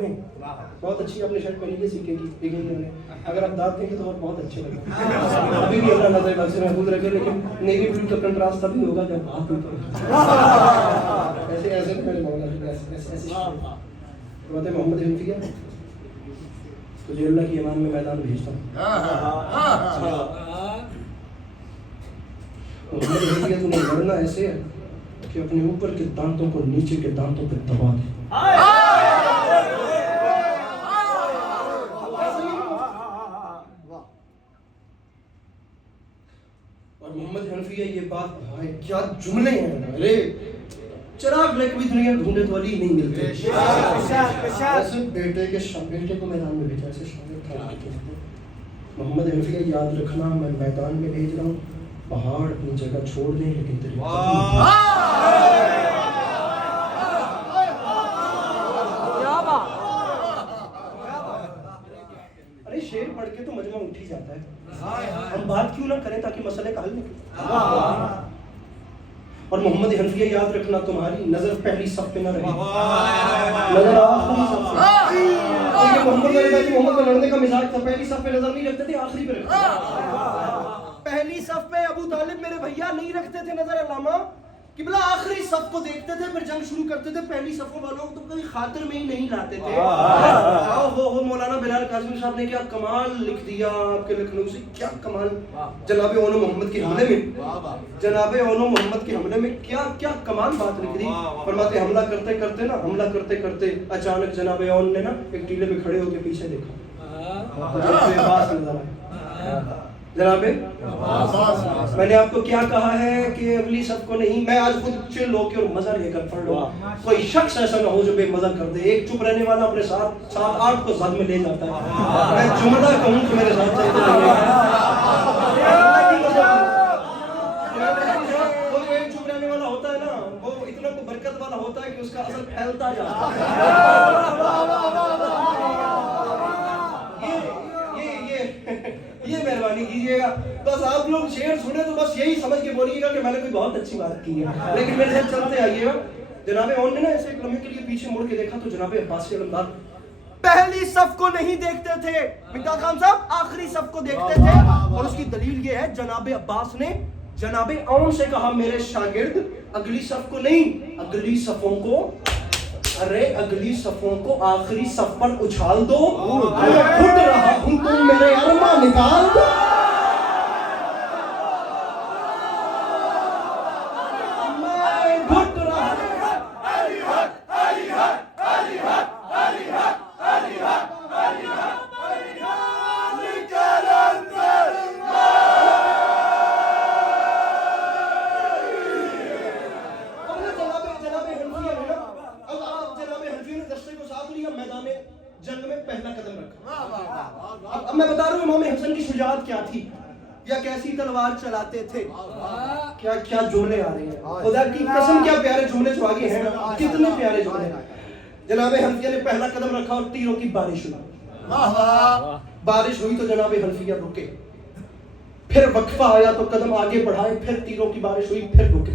میں بہت اچھی اپنی شرٹ پہنی ہے سیکھے کی دیکھیں گے انہیں اگر آپ دانت دیں گے تو اور بہت اچھے لگے ابھی بھی اللہ نظر بات سے محفوظ رکھے لیکن نیوی بلو کا کنٹراسٹ تبھی ہوگا جب آپ ایسے ایسے میرے مولا ایسے بات ہے محمد حنفیہ تجھے اللہ کی امان میں میدان بھیجتا ہوں محمد حنفیہ تم نے لڑنا ایسے ہے کہ اپنے اوپر کے دانتوں کو نیچے کے دانتوں پہ دبا دے اور محمد حنفیہ یہ بات بھائی کیا جملے ہیں ارے چراغ لے کے بھی دنیا ڈھونڈے تو علی نہیں ملتے ایسے بیٹے کو میدان میں بھیجا ایسے شاگرد تھا محمد حنفیہ یاد رکھنا میں میدان میں بھیج رہا ہوں پہاڑ اپنی جگہ چھوڑ دیں لیکن تیری ارے شعر پڑھ کے تو مجمع اٹھ ہی جاتا ہے ہم بات کیوں نہ کریں تاکہ مسئلے کا حل نکلے اور محمد حنفیہ یاد رکھنا تمہاری نظر پہلی صف پہ نہ رہے نظر آخری صف پہ محمد کا لڑنے کا مزاج تھا پہلی صف پہ نظر نہیں رکھتے تھے آخری پہ رکھتے پہلی صف پہ ابو طالب میرے بھیا نہیں رکھتے تھے نظر علامہ قبلہ آخری صف کو دیکھتے تھے پھر جنگ شروع کرتے تھے پہلی صفوں والوں کو تو کبھی خاطر میں ہی نہیں لاتے تھے مولانا بلال قاسمی صاحب نے کیا کمال لکھ دیا آپ کے لکھنؤ سے کیا کمال جناب اونو محمد کے حملے میں جناب اونو محمد کے حملے میں کیا کیا کمال بات لکھ دی فرماتے حملہ کرتے کرتے اچانک جناب اون نے نا ایک ٹیلے پہ کھڑے ہو کے پیچھے دیکھا جناب میں نے آپ کو کیا کہا ہے کہ اگلی صف کو نہیں میں آج خود چل ہو کے اور مزہ لے کر پڑھ رہا ہوں کوئی شخص ایسا نہ ہو جو بے مزہ کر دے ایک چپ رہنے والا اپنے ساتھ 7-8 کو زد میں لے جاتا ہے میں جملہ کہوں تو میرے ساتھ چلتے رہے کوئی ایک چپ رہنے والا ہوتا ہے نا وہ اتنا کو برکت والا ہوتا ہے کہ اس کا اثر پھیلتا جاتا ہے یہ مہربانی کیجیے گا بس آپ لوگ شعر سنے تو بس یہی سمجھ کے بولیے گا کہ میں نے کوئی بہت اچھی بات کی ہے لیکن میرے ساتھ چلتے آئیے گا جناب اون نے نا ایسے ایک لمحے کے لیے پیچھے مڑ کے دیکھا تو جناب عباس علمدار پہلی صف کو نہیں دیکھتے تھے مقداد خان صاحب آخری صف کو دیکھتے تھے اور اس کی دلیل یہ ہے جناب عباس نے جناب اون سے کہا میرے شاگرد اگلی صف کو نہیں اگلی صفوں کو ارے اگلی صفوں کو آخری صف پر اچھال دو میں گھٹ رہا ہوں تم میرے ارما نکال دو میں گھٹ رہا جنگ میں پہلا قدم رکھا اب میں بتا رہا ہوں امام حسن کی شجاعت کیا تھی یا کیسی تلوار چلاتے تھے کیا کیا جملے آ رہے ہیں خدا کی قسم کیا پیارے جملے جو آگے ہیں کتنے پیارے جملے جناب حنفیہ نے پہلا قدم رکھا اور تیروں کی بارش ہوئی بارش ہوئی تو جناب حنفیہ رکے پھر وقفہ آیا تو قدم آگے بڑھائے پھر تیروں کی بارش ہوئی پھر رکے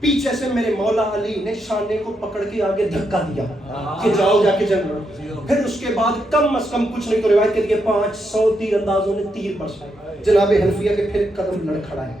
پیچھے سے میرے مولا علی نے شانے کو پکڑ کے آگے دھکا دیا کہ جاؤ جا کے جنگ لڑو پھر اس کے بعد کم از کم کچھ نہیں تو روایت کے لیے 500 تیر اندازوں نے تیر برسائے جناب حنفیہ کے پھر قدم لڑکھڑائے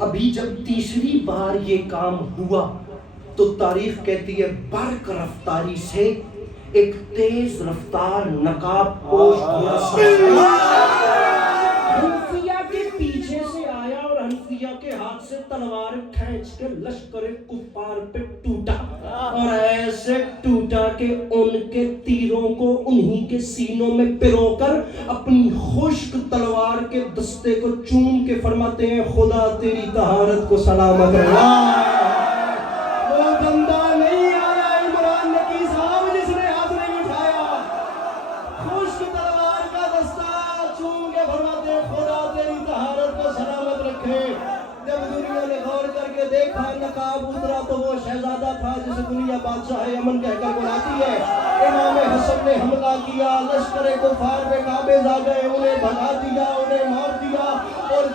ابھی جب تیسری بار یہ کام ہوا تو تاریخ کہتی ہے برق رفتاری سے ایک تیز رفتار نقاب پوش حنفیہ کے پیچھے سے آیا اور حنفیہ کے ہاتھ سے تلوار کھینچ کے لشکر کفار پہ ٹوٹا اور ایسے ٹوٹا کہ ان کے تیروں کو انہی کے سینوں میں پرو کر اپنی خشک تلوار کے دستے کو چوم کے فرماتے ہیں خدا تیری طہارت کو سلامت رکھے وہ بندہ نہیں آیا عمران نقی صاحب جس نے ہاتھ نہیں اٹھایا خشک تلوار کا دستہ چوم کے فرماتے ہیں خدا تیری طہارت کو سلامت رکھے جب دنیا نے غور کر کے دیکھا نقاب اترا تو وہ شہزادہ تھا جسے دنیا بادشاہ امن کہہ کر بلاتی ہے امام حسن نے حملہ کیا لشکر کفار پہ قابض آ گئے انہیں بھگا دیا انہیں مار دیا اور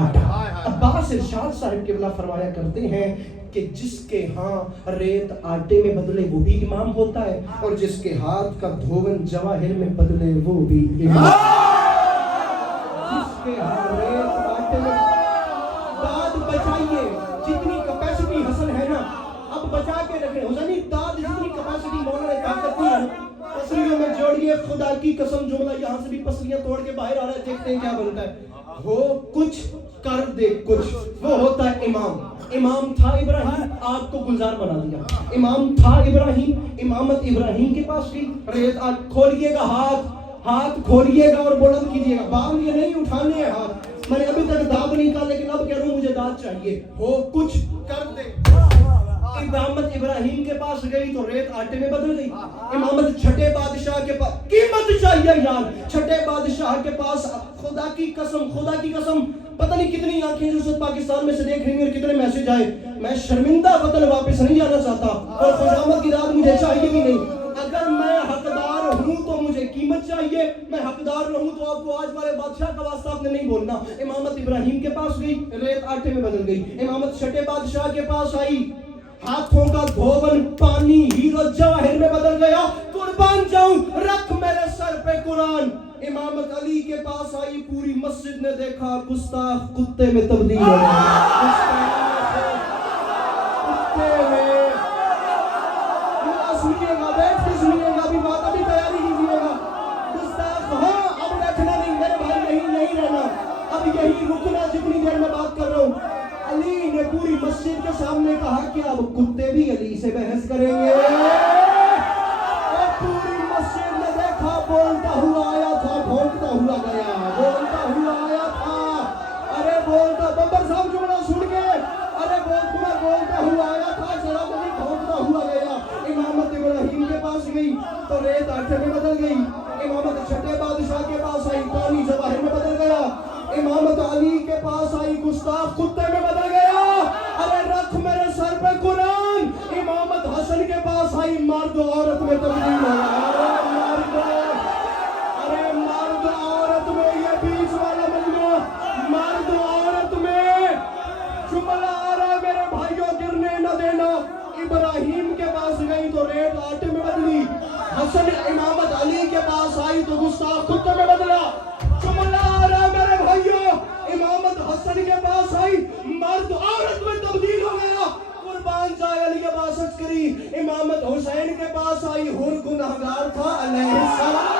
آٹا۔ عباس ارشاد صاحب قبلہ فرمایا کرتے ہیں کہ جس کے ہاں ریت آٹے میں بدلے وہ بھی امام ہوتا ہے، اور جس کے ہاتھ کا دھون جواہر میں بدلے وہ بھی امام۔ جس کے ہاں ریت آٹے میں داد بچائیے، جتنی کیپیسٹی حسن ہے نا اب بچا کے رکھیں، حسنی داد جتنی کیپیسٹی مولانا نے طاقت دی ہے پسلیوں میں جوڑیے، خدا کی قسم جملہ یہاں سے بھی پسلیاں توڑ کے باہر آ رہا ہے، دیکھتے ہیں کیا بنتا ہے۔ ہو کچھ کر دے کچھ، وہ ہوتا ہے امام۔ امام تھا ابراہیم، آگ کو گلزار بنا دیا۔ امام تھا ابراہیم، امامت ابراہیم کے پاس گئی، ریت آگ کھولیے گا، ہاتھ کھولیے گا اور بلند کیجیے گا۔ باندھ یہ نہیں اٹھانے ہیں ہاتھ، میں نے ابھی تک داد نہیں کہا لیکن اب کہہ رہا ہوں مجھے داد چاہیے۔ ہو کچھ کر دے۔ امامت ابراہیم کے پاس گئی تو ریت آٹے میں بدل گئی۔ امامت چھٹے بادشاہ کے پاس، قیمت چاہیے یار، چھٹے بادشاہ کے پاس، خدا کی قسم پتہ نہیں کتنی آنکھیں جو پاکستان میں سے دیکھ رہی ہیں اور کتنے میسج آئے، میں شرمندہ وطن واپس نہیں جانا چاہتا اور خوشامد کی داد مجھے چاہیے بھی نہیں۔ اگر میں حقدار ہوں تو مجھے قیمت چاہیے، میں حقدار نہ ہوں تو آپ کو آج والے بادشاہ کا واسطہ آپ نے نہیں بولنا۔ امامت ابراہیم کے پاس گئی، ریت آٹے میں بدل گئی۔ امامت چھٹے بادشاہ کے پاس آئی، ہاتھوں کا دھون پانی ہیرو جواہر میں بدل گیا۔ قربان جاؤں، رکھ میرے سر پہ قرآن۔ امامت علی کے پاس آئی، پوری مسجد نے دیکھا، گستاخ کتے میں تبدیل ہو گیا۔ سنیے گا، بیٹھ کے سنیے گا، ابھی بات ابھی تیاری کیجیے گا۔ گستاخ ہاں، اب بیٹھنا نہیں میرے بھائی، نہیں رہنا، اب یہی رکنا جتنی دیر میں بات کر رہا ہوں۔ علی نے پوری مسجد کے سامنے کہا کہ اب کتے بھی علی سے بحث کریں گے۔ اور پوری مسجد نے دیکھا، بولتا ہوا آیا تھا، بھونکتا ہوا گیا، بولتا ہوا آیا تھا، ارے بولتا، ببر صاحب جملہ سن کے، ارے بولتا ہوا آیا تھا، ذرا مجھے بھونکتا ہوا گیا۔ امامت ابراہیم کے پاس گئی تو ریت آٹے میں بدل گئی۔ امامت چھٹے بادشاہ کے پاس آئی، پانی جواہر میں بدل گیا۔ امامت علی کے پاس آئی، گستاخ کتے میں بدل گیا۔ ارے رکھ میرے سر پہ قرآن۔ امامت حسن کے پاس آئی، مرد و عورت میں تبدیل ہو گیا۔ ارے مرد عورت میں، یہ بیچ والا مجموعہ، مرد عورت میں جملہ آ رہا ہے میرے بھائیوں، گرنے نہ دینا۔ ابراہیم کے پاس گئی تو ریت آٹے میں بدلی، حسن امامت علی کے پاس آئی تو گستاخ کتے میں بدلا۔ جملہ آ رہا ہے میرے بھائیوں، امامت حسن کے پاس آئی، مرد عورت میں تبدیل ہو گیا۔ قربان جائے علی عباس عسکری۔ امامت حسین کے پاس آئی، حر گنہگار تھا علیہ السلام۔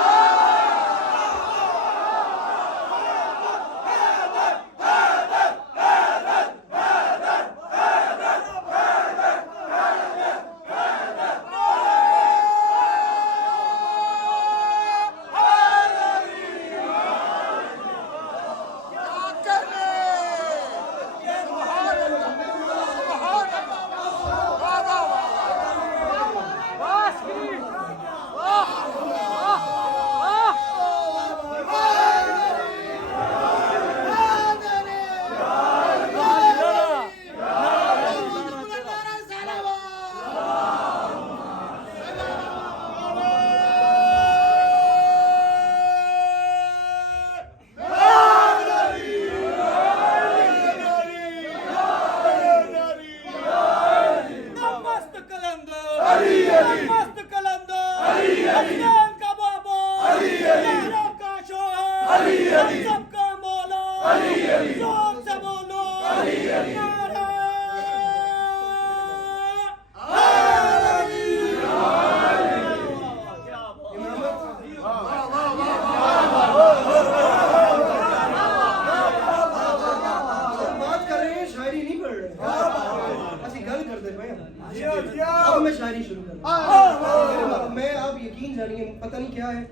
اب میں شاعری شروع کروں۔ میں آپ یقین جانیے پتہ نہیں کیا ہے،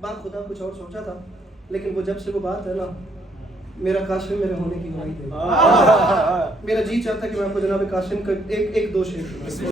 بات خدا کچھ اور سوچا تھا، لیکن وہ جب سے وہ بات ہے نا، میرا قاسم میرے ہونے کی گواہی دے۔ میرا جی چاہتا ہے کہ میں آپ کو جناب قاسم کا ایک دو شعر